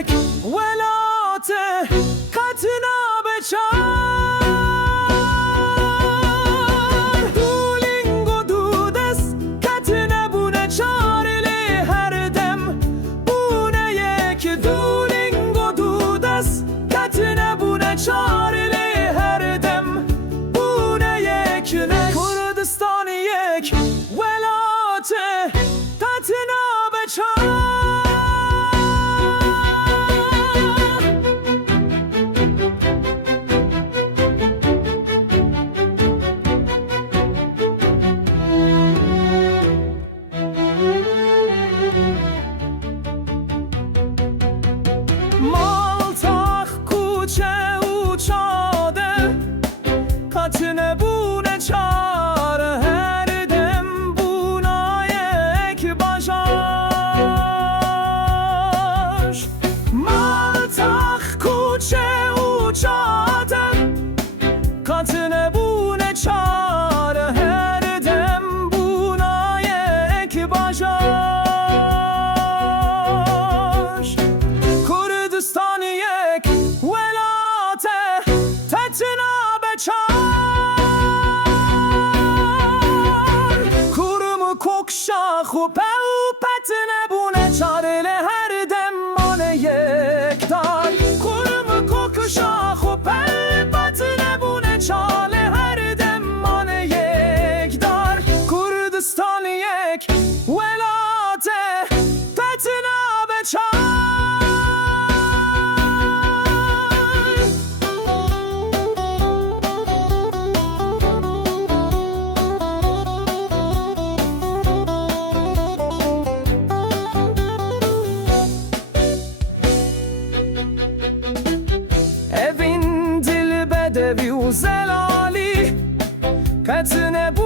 یک ولات قطنا بچار دولینگو دودس قطنا بونه چارلی هر دم بونه یک دولینگو دودس قطنا بونه چارلی هر دم بونه یک کردستان یک ولات قطنا بچار Maltaq کوچه uçadı Katını bune çare her dem buna ek bajaş Maltaq کوچه uçadı Katını bune çare her dem buna ek bajaş Kurdistan یک ولات تتنا بچار کورم کوکشا خوب او پتنه بونه چارل هر دمان یک دار کورم کوکشا خوب پتنه بونه چارل هر دمان یک دار کردستان یک ولات تتنا بچار Evin dil bedevi u zelali Katine bu